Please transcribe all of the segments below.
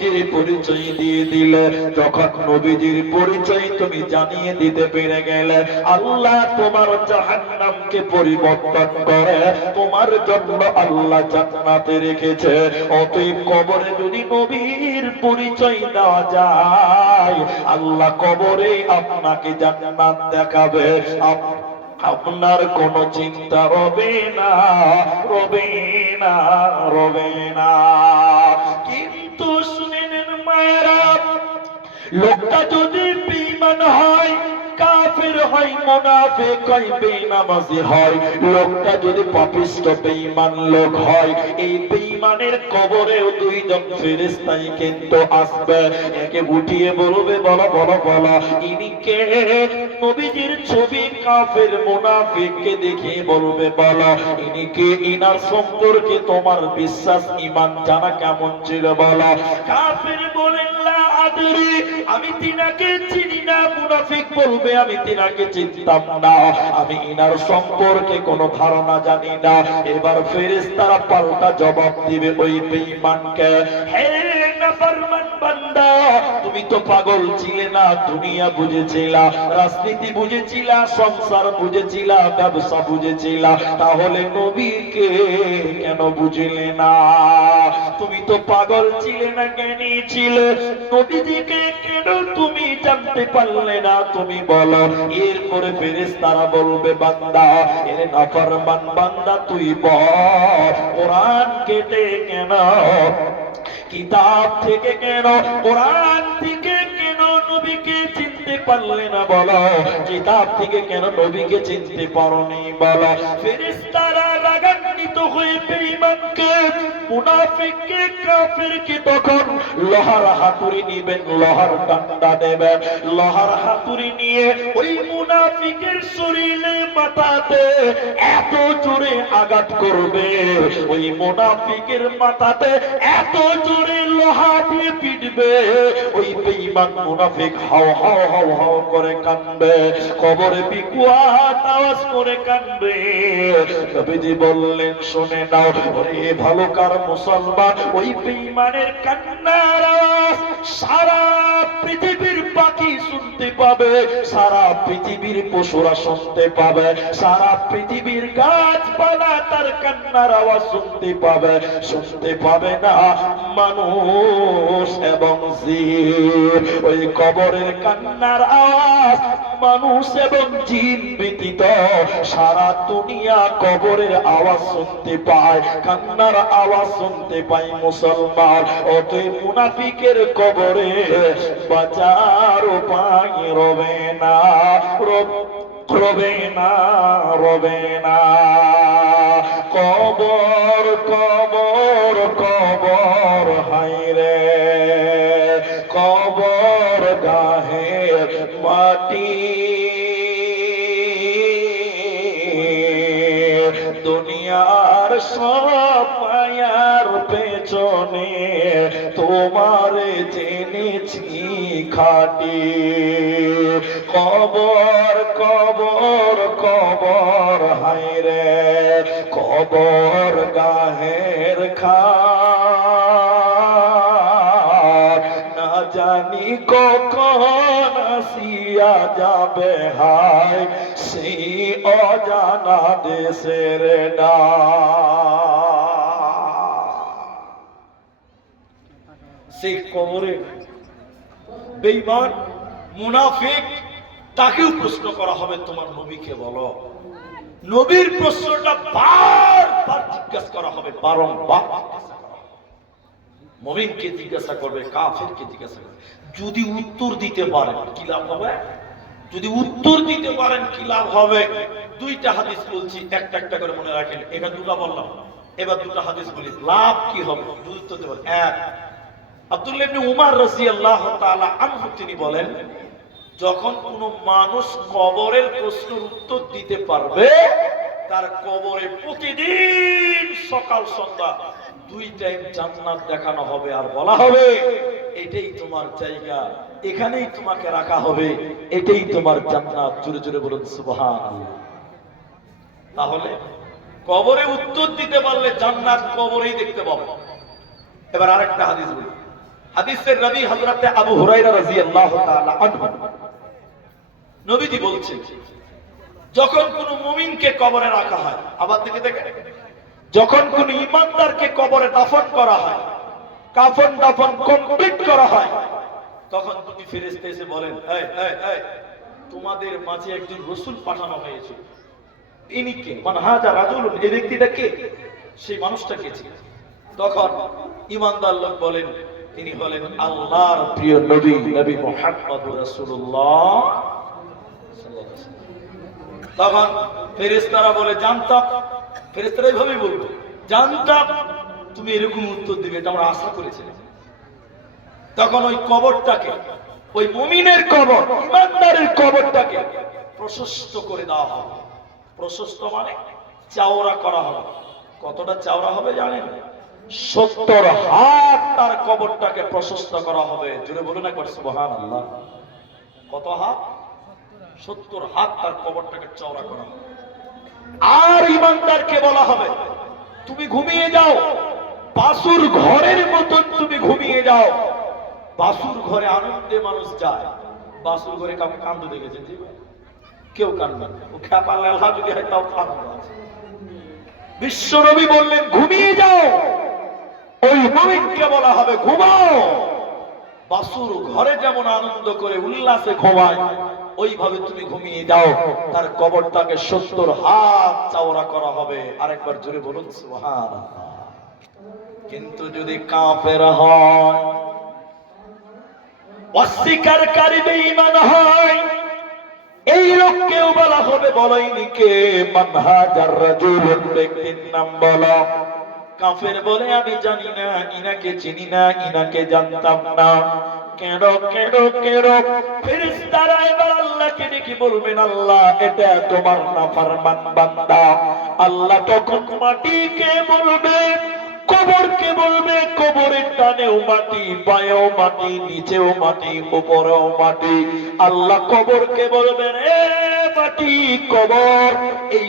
নবীজির পরিচয় দিয়ে দিলে। যখন নবীজির পরিচয় তুমি জানিয়ে দিতে পেরে গেলে, আল্লাহ তোমার জাহান্নামকে পরিবর্তন করে, তোমার জন্য আল্লাহ জান্নাতে রেখেছে। অতএব কবরে যদি নবীর পরিচয় দেওয়া যায়, আল্লাহ কবরে আপনাকে জান্নাত দেখাবে। আপনার কোন চিন্তা রবে না রবে না রবে না। কিন্তু শুনে নেন মায়েরা, লোকটা যদি বেঈমান হয়, কাফের হয়, মুনাফিক হয় বেনামাজি হয়, লোকটা যদি পাপিষ্ট, বেঈমান লোক হয়, এই বেঈমানের কবরেও দুইজন ফেরেশতাই কিন্তু আসবে। একে উঠিয়ে বলবে, বলো বলো বলো, ইনি কে? নবীজির ছবি কাফের মুনাফিককে দেখিয়ে বলবে, বলো, ইনি কে? ইনার সম্পর্কে তোমার বিশ্বাস ইমান জানা কেমন ছিল, বলো? কাফের বলেন আদরি, আমি তিনাকে চিনি না, মুনাফিক বলবে, আমি তিনাকে চিনতাম না, আমি ইনার সম্পর্কে কোনো ধারণা জানি না। এবার ফেরেশতারা পাল্টা জবাব দিবে, ওই বেঈমানকে। হে বান্দা তুমি তো পাগল ছিলে না, দুনিয়া বুঝেছিলা, রাজনীতি বুঝেছিলা, সংসার বুঝেছিলা, ব্যবসা বুঝেছিলা, তাহলে নবীকে কেন বুঝলে না? তুমি তো পাগল ছিলে না, জ্ঞানী ছিলে, নবীজিকে কেন তুমি জানতে পারলে না? তুমি বলো, এরপরে ফেরেস তারা বলবে, বান্দা, এর নাফরমান বান্দা, তুই বল, কোরআন কেটে কেন কিতাব থেকে কেন, কোরআন থেকে কেন নবীকে চিনতে পারলে না বলো? কিতাব থেকে কেন নবীকে চিনতে পারোনি বলো? ফেরেশতারা রাগান্বিত হয়ে বেঈমানকে মুনাফিককে কাফিরকে তখন? লোহার হাতুড়ি এত জোরে আঘাত করবে। ওই মুনাফিকের মাথাতে এত জোরে লোহা দিয়ে পিটবে। ওই বেঈমান মুনাফিক হাও হাও হাও হাও করে কাঁদবে। কবরে বিকুয়াত আওয়াজ করে কাঁদবে। বললেন, শুনে নাও, ওরে ভালো কার মুসলমান, ওই বেঈমানের কান্নার আওয়াজ সারা পৃথিবীর পাখি শুনতে পাবে, সারা পৃথিবীর পশুরা শুনতে পাবে, সারা পৃথিবীর গাছপালা তার কান্নার আওয়াজ শুনতে পাবে শুনতে পাবে না মানুষ এবং জিন ওই কবরের কান্নার আওয়াজ মানুষ এবং জিন ব্যতীত সারা দুনিয়া কবরের আওয়াজ শুনতে পায়, কান্নার আওয়াজ শুনতে পায় মুসলমান। অতএব মুনাফিকের কবরে বাঁচার উপায় রবে না রবে না রবে না। কবর কবর কবর হাইরে কবর গাহে মাটি। দুনিয়ার সব মায়ার পেছনে তোমার জেনেছি খাটি। কবর কবর কবর হাইরে কবর গাহের খা কখন আসিয়া যাবে হায়, সেই অজানা দেশের ডা সেই কবরে বেঈমান, মুনাফিক, তাকেও প্রশ্ন করা হবে, তোমার নবীকে বলো। নবীর প্রশ্নটা বারবার জিজ্ঞাসা করা হবে, বারংবার মমিনকে জিজ্ঞাসা করবে, কাফেরকে জিজ্ঞাসা করবে। যদি উত্তর দিতে পারেন, কি লাভ হবে? যদি উত্তর দিতে পারেন, কি লাভ হবে? দুইটা হাদিস বলছি, একটা একটা করে মনে রাখেন এখানে দুটো বললাম। এবার দুটা হাদিস বলি, লাভ কি হবে? উত্তর দিতে পারেন, এক। আব্দুল্লাহ ইবনে উমার রাদিয়াল্লাহু তাআলা আনহু তিনি বলেন, যখন কোনো মানুষ কবরের প্রশ্নের উত্তর দিতে পারবে, তার কবরে প্রতিদিন সকাল সন্ধ্যা দুই টাইম জান্নাত দেখানো হবে আর বলা হবে। এটাই তোমার জায়গা। এখানেই তোমাকে রাখা হবে। এটাই তোমার জান্নাত। জোরে জোরে বলুন, সুবহানাল্লাহ। তাহলে কবরে উত্তর দিতে পারলে জান্নাত কবরেই দেখতে পাবো। এবার আরেকটা হাদিস বলি। হাদিসের নবী হযরতে আবু হুরায়রা রাদিয়াল্লাহু তাআলা আনহু। নবীজি বলছেন, যখন কোন মুমিনকে কবরে রাখা হয়, আবার দিকে দেখে যখন কোন ইমানদারকে কবরে দাফন করা হয় কাফন দাফন কমপ্লিট করা হয়। তখন তুমি ফেরেশতা এসে বলেন তোমাদের মাঝে একজন রসুল পাঠানো হয়েছে। ইনি কে? মানে হাজা রাজুল এই ব্যক্তিটা কে? সেই মানুষটা কে ছিল? তখন ইমানদার লোক বলেন, তিনি হলেন আল্লাহর প্রিয় নবী নবী মুহাম্মদ রাসূলুল্লাহ তখন ফেরেশতারা বলে, জানতাম। ফেরেশতারা এইভাবেই বলবে, জানতাম তুমি এরকম উত্তর দিবে, এটা আমরা আশা করেছিলাম। তখন ওই কবরটাকে, ওই মুমিনের কবর, ইমানদারের কবরটাকে প্রশস্ত করে দেওয়া হবে। প্রশস্ত মানে চাওড়া করা হবে। কতটা চাওড়া হবে জানেন? সত্তর হাত তার কবরটাকে প্রশস্ত করা হবে। জুড়ে বলুন একবার সুবহান আল্লাহ কত হাত? সত্তর হাত তার কবরটাকে চওড়া করা হবে। আর ইমানদারকে বলা হবে, তুমি ঘুমিয়ে যাও বাসুর ঘরের মতন তুমি ঘুমিয়ে যাও। বাসুর ঘরে আনন্দে মানুষ যায়। বাসুর ঘরে কাউকে কান্দ দেখেছেন কেউ কান্দে না। ও খ্যাপা লেলা যদি হয়, তাও আনন্দ আছে। বিশ্বনবী বললেন, ঘুমিয়ে যাও। ওই মুমিনকে বলা হবে, ঘুমাও। বাসুর ঘরে যেমন আনন্দ করে উল্লাসে ঘুমায়, ওইভাবে তুমি ঘুমিয়ে যাও। তার কবরটাকে সত্তর হাত চাওড়া করা হবে। আরেকবার জোরে বলুন, সুবহানাল্লাহ। কিন্তু যদি কাফের হয়, অস্বীকারী বেঈমান হয়, এই লোককেও বলা হবে, বলইনি কে? মানহাজার রাজুলুন ব্যক্তির নাম বলো। কাফের বলে, আমি জানি না, ইনাকে চিনি না, ইনাকে জানতাম না। কেন কেন কেন? ফেরেশতারা এবার আল্লাহকে ডেকে বলবেন, আল্লাহ, এটা তোমার নাফরমান বান্দা। আল্লাহ তখন মাটিকে বলবে কবরকে বলবে, কবরের টানেও মাটি পায়েও মাটি, নিচেও মাটি, উপরেও মাটি। আল্লাহ কবরকে বলবেন, এ এই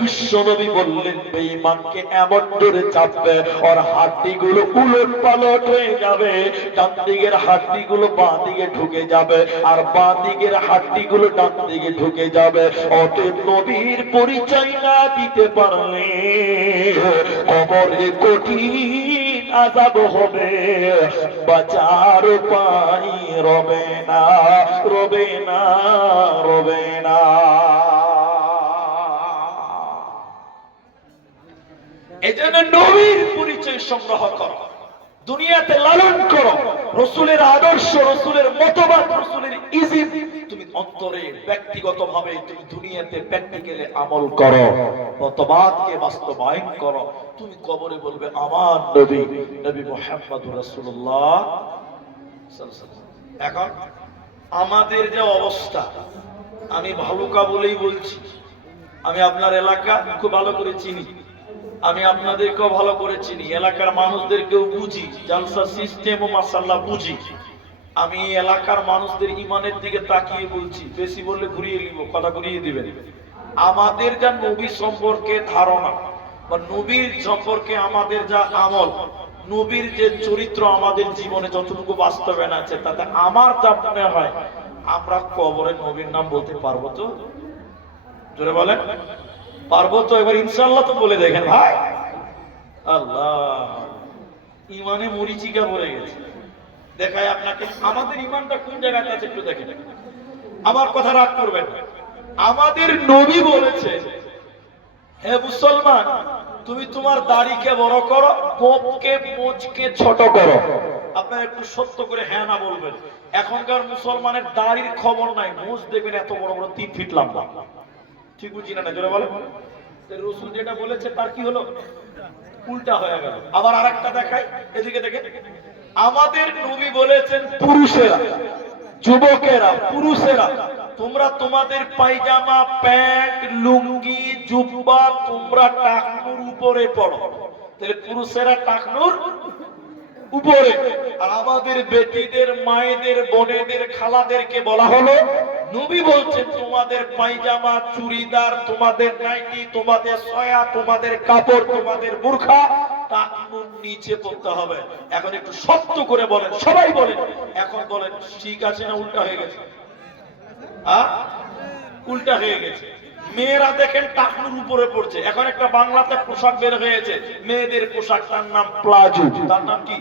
বিশ্বনবী বললেন এমন জোরে চাপবে, ওর হাড্ডিগুলো উলট পালট হয়ে যাবে। ডান দিকের হাড্ডিগুলো বাঁ দিকে ঢুকে যাবে, আর বাঁ দিকের হাড্ডিগুলো ডান দিকে ঢুকে যাবে। অতএব নবীর পরিচয় না দিতে পারলে কবরে কঠিন আজাব হবে। বাঁচার উপায় রবে না রবে না রবে না। এজন্য নবীর পরিচয় সংগ্রহ করো। দুনিয়াতে লালন করো। রসুলের আদর্শ, রসুলের মতবাদ, রসুলের ইজিম। তুমি অন্তরে ব্যক্তিগত ভাবে তুমি দুনিয়াতে প্র্যাকটিক্যালি আমল করো, মতবাদকে বাস্তবায়ন করো। তুমি কবরে বলবে, আমার নবী নবী মোহাম্মদ রাসূলুল্লাহ। এখন আমাদের যে অবস্থা, আমি ভালুকা বলেই বলছি। আমি আপনার এলাকা খুব ভালো করে চিনি। আমি আপনাদেরকেও ভালো করে চিনি, এলাকার মানুষদেরকেও বুঝি, জালসা সিস্টেম ও মাসাল্লাহ বুঝি। আমি এলাকার মানুষদের ইমানের দিকে তাকিয়ে বলছি, বেশি বললে ঘুরিয়ে নিব, কথা ঘুরিয়ে দিবেন। আমাদের যা নবী সম্পর্কে ধারণা, বা নবীর সম্পর্কে আমাদের যা আমল, নবীর যে চরিত্র আমাদের জীবনে যতটুকু বাস্তবায়ন আছে, তাতে আমার যা মনে হয়, আমরা কবরে নবীর নাম বলতে পারব তো? জোরে বলেন। পারব তো এবার ইনশাল্লাহ তো বলে দেখেন ভাই। আল্লাহ। ইমানে মরিচিকা ভরে গেছে। দেখায় আপনাকে, আমাদের ইমানটা কোন জায়গাতে আছে একটু দেখেন। আমার কথা রাগ করবেন আমাদের নবী বলেছে, হে মুসলমান, তুমি তোমার দাড়িকে বড় করো, কোপকে, মোচকে ছোট করো। আপনারা একটু সত্য করে হ্যাঁ না বলবেন। এখনকার মুসলমানের দাড়ির খবর নাই, মোচ দেখবেন এত বড় বড় তিন ফিট লম্বা। ঠিক বুঝি না জোরে বলে। রসুল যেটা বলেছে তার কি হলো? উল্টা হয়ে গেল। আবার আরেকটা দেখাই এদিকে দেখে। আমাদের নবী বলেছেন পুরুষেরা যুবকেরা পুরুষেরা তোমরা তোমাদের পায়জামা প্যান্ট লুঙ্গি জুব্বা তোমরা টাকনুর উপরে পড়ো। তাহলে পুরুষেরা টাকনুর উপরে। আর আমাদের বেটিদের মায়েদের বোনেদের খালাদেরকে বলা হলো নবী বলছেন তোমাদের পায়জামা চুড়িদার, তোমাদের নাইটি, তোমাদের সয়া, তোমাদের কাপড়, তোমাদের মূর্খা নিচে হবে। এখন একটু শক্ত করে বলেন, সবাই বলেন। এখন বলেন, ঠিক আছে না উল্টা হয়ে গেছে? আ? উল্টা হয়ে গেছে। মেয়েরা দেখেন টাকনুর উপরে পড়ছে। এখন একটা বাংলাতে পোশাক বের হয়েছে। মেয়েদের পোশাক, তার নাম প্লাজো। তার নাম কি?